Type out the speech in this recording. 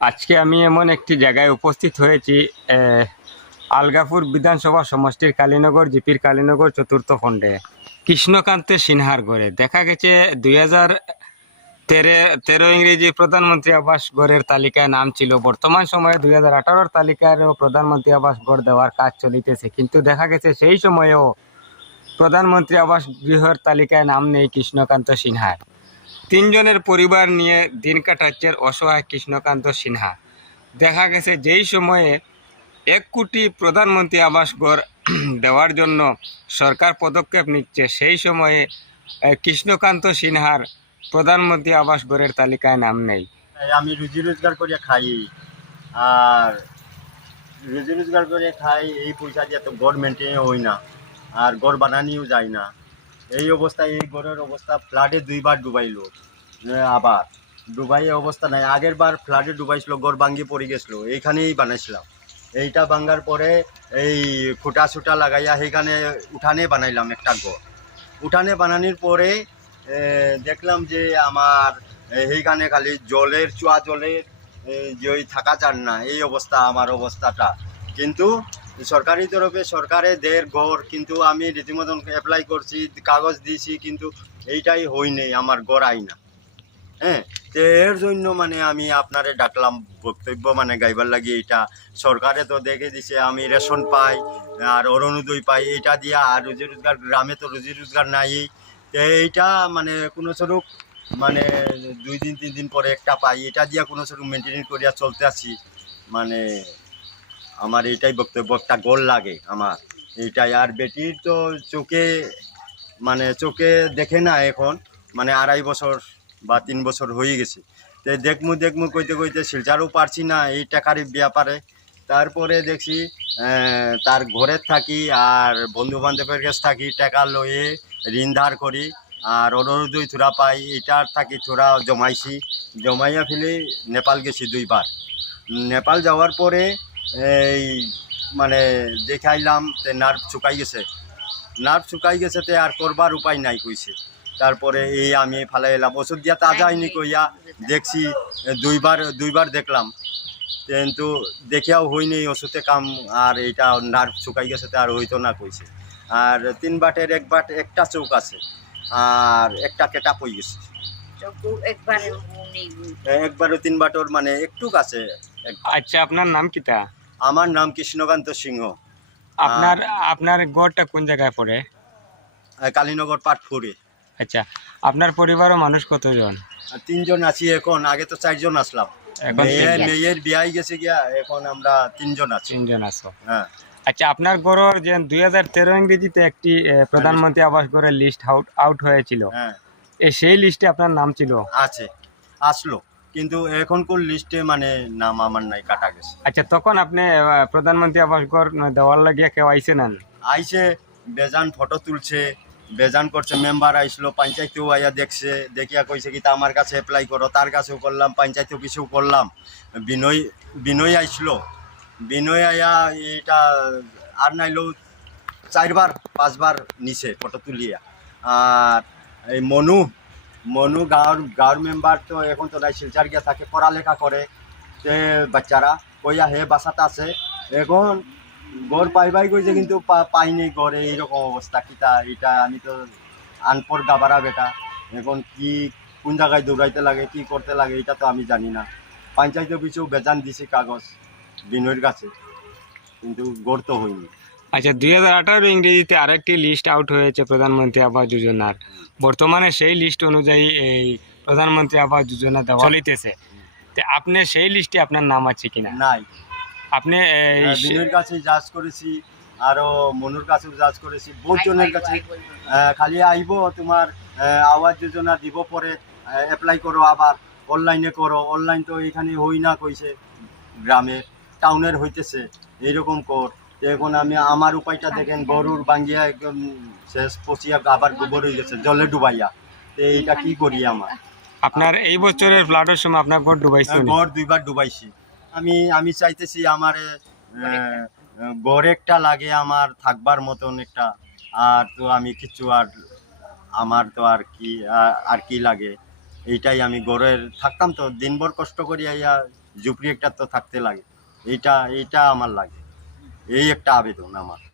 আজকে আমি এমন একটি জায়গায় উপস্থিত হয়েছি, আলগাপুর বিধানসভা সমষ্টির কালীনগর জিপির কালীনগর চতুর্থ খণ্ডে কৃষ্ণকান্ত সিনহার ঘরে। দেখা গেছে 2013 ইংরেজি প্রধানমন্ত্রী আবাস গড়ের তালিকায় নাম ছিল। বর্তমান সময়ে 2018 তালিকায়ও প্রধানমন্ত্রী আবাস গড় দেওয়ার কাজ চলিতেছে, কিন্তু দেখা গেছে সেই সময়েও প্রধানমন্ত্রী আবাস গৃহের তালিকায় নাম নেই কৃষ্ণকান্ত সিনহার। তিনজনের পরিবার নিয়ে দিন কাটাচ্ছেন অসহায় কৃষ্ণকান্ত সিনহা। দেখা গেছে যেই সময়ে 1 কোটি প্রধানমন্ত্রী আবাস ঘর দেওয়ার জন্য সরকার পদক্ষেপ নিচ্ছে, সেই সময়ে কৃষ্ণকান্ত সিনহার প্রধানমন্ত্রী আবাস ঘরের তালিকায় নাম নেই। আমি রুজি রোজগার করে খাই, আর রুজি রোজগার করে খাই, এই পয়সা দিয়ে তো ঘর মেনটেন হয় না, আর ঘর বানানিও যায় না। এই অবস্থায় এই ঘরের অবস্থা ফ্লাডে 2বার ডুবাইলো, আবার ডুবাইয়ে অবস্থা নাই। আগের বার ফ্লাডে ডুবাইছিল, ঘর ভাঙ্গি পড়ে গেছিলো, এইখানেই বানাইছিলাম। এইটা ভাঙ্গার পরে এই খুঁটা ছুটা লাগাইয়া সেইখানে উঠানে বানাইলাম একটা ঘর। উঠানে বানানোর পরে দেখলাম যে আমার সেইখানে খালি জলের চুয়া জলের যে ওই থাকা যান না, এই অবস্থা আমার অবস্থাটা। কিন্তু সরকারি তরফে সরকারে দের ঘর, কিন্তু আমি রীতিমতন অ্যাপ্লাই করছি, কাগজ দিয়েছি, কিন্তু এইটাই হয়নি, আমার ঘর আই না। হ্যাঁ, তো এর জন্য মানে আমি আপনারে ডাকলাম বক্তব্য মানে গাইবার লাগি। এইটা সরকারে তো দেখে দিছে, আমি রেশন পাই আর অরুণোদয় পাই, এইটা দিয়া আর রুজি রোজগার, গ্রামে তো রুজি রোজগার নাই। তো এইটা মানে কোনো স্বরূপ মানে 2 দিন 3 দিন পরে একটা পাই, এটা দিয়া কোনো স্বরূপ মেনটেন করিয়া চলতে আসি। মানে আমার এইটাই বক্তব্য, একটা গোল লাগে আমার এইটাই। আর বেটির তো চোখে মানে চোখে দেখে না এখন, মানে 2.5 বছর বা 3 বছর হয়ে গেছে। তো দেখমু কইতে কইতে শিলচারও পারছি না এই টাকারই ব্যাপারে। তারপরে দেখছি তার ঘরের থাকি আর বন্ধু বান্ধবের কাছ থাকি টাকা লয়ে ঋণ ধার করি, আর অরুণোদয় থোড়া পাই, এটার থাকি থোড়া জমাইছি। জমাইয়া ফেলে নেপাল গেছি 2বার। নেপাল যাওয়ার পরে এই মানে দেখাইলাম নার্ভ শুকাই গেছে, তে আর করবার উপায় নাই কইছে। তারপরে এই আমি ফালে এলাম, ওষুধ দিয়া তাজা হয়নি কইয়া দেখছি। দুইবার দেখলাম, কিন্তু দেখিয়াও হয়নি ওষুধে কাম, আর এইটা নার্ভ শুকাই গেছে, আর হইতো না কইছে। আর 3 বাটের 1 বাট একটা চৌক আছে, আর একটা কেটা পই গেছে। একবারও 3 বাটর মানে একটুক আছে। আচ্ছা, আপনার নাম কিতা? আমার নাম কৃষ্ণকান্ত সিংহ। আপনার আপনার গড়টা কোন জায়গায় পড়ে? কালীনগর পাটপুরে। আচ্ছা, আপনার পরিবারও মানুষ কতজন? 3 জন আছি এখন, আগে তো 4 জন আসলাম। এখন মেয়ের বিয়াই গেছে গিয়া, এখন আমরা 3 জন আছি। 3 জন আছো। হ্যাঁ। আচ্ছা, আপনার গড়ের যে 2013 ইংরেজিতে একটি প্রধানমন্ত্রী আবাস গড়ের লিস্ট আউট হয়েছিল, হ্যাঁ, সেই লিস্টে আপনার নাম ছিল? আছে, আসলো, কিন্তু এখনকার লিস্টে মানে নাম আমার নাই, কাটা গেছে। আচ্ছা, তখন আপনি প্রধানমন্ত্রী আবাস ঘর দেওয়ার লাগিয়া কেউ আইছে না? আইছে, বেজান ফটো তুলছে, বেজান করছে, মেম্বার আইসলো, পঞ্চায়েতেও আইয়া দেখছে, দেখিয়া কইছে কি তা আমার কাছে অ্যাপ্লাই করো। তার কাছেও করলাম, পঞ্চায়েত অফিসেও করলাম। বিনয় আইসলো, বিনয় আইয়া এটা আর নাইলেও 4বার 5বার নিছে ফটো তুলিয়া। আর এই মনু গাঁৱৰ মেম্বার তো এখন তো নাই, শিলচার গিয়া থাকে, পড়ালেখা করে। তে বাচ্চারা কইয়া হে বাসাটা আছে, এখন গড় পাইবাই কইছে, কিন্তু পাইনি গড়ে। এইরকম অবস্থা কিতা, এটা আমি তো আনপড় গাবারা বেটা, এখন কি কোন জায়গায় দৌড়াইতে লাগে, কি করতে লাগে, এটা তো আমি জানি না। পঞ্চায়েত অফিসেও বেজান দিছি কাগজ বিনয়ের কাছে, কিন্তু গড় তো হয়নি। আচ্ছা, 2018 ইংরেজিতে আরেকটি লিস্ট আউট হয়েছে প্রধানমন্ত্রী আবাস যোজনার। বর্তমানে সেই লিস্ট অনুযায়ী এই প্রধানমন্ত্রী আবাস যোজনা দেওয়া চলিতেছে। তো আপনি সেই লিস্টে আপনার নাম আছে কিনা? নাই। আপনি বিনয়ের কাছে যাচ করেছি, আরও মনুর কাছেও যাচ করেছি, বহুত জনের কাছে। খালি আইব তোমার আবাস যোজনা দিব, পরে অ্যাপ্লাই করো, আবার অনলাইনে করো। অনলাইন তো এখানে হই না কইছে, গ্রামে টাউনের হইতেছে, এইরকম কর। তো এখন আমি আমার উপায়টা দেখেন, গরুর বাঙ্গিয়া একদম শেষ পচিয়া আবার গোবর হয়ে গেছে, জলে ডুবাইয়া। তো এইটা কি করি আমার? আপনার এই বছরের ফ্লাডের সময় আপনার ঘর ডুবাইছে? ঘর 2বার ডুবাইছি। আমি চাইতেছি আমার গড় একটা লাগে, আমার থাকবার মতন একটা। আর তো আমি কিছু আর আমার তো আর কি লাগে, এইটাই। আমি গড়ের থাকতাম তো দিনভর কষ্ট করি, ইয়া ঝুপড়ি একটা তো থাকতে লাগে, এইটা এইটা আমার লাগে, এই একটা আবেদন আমার।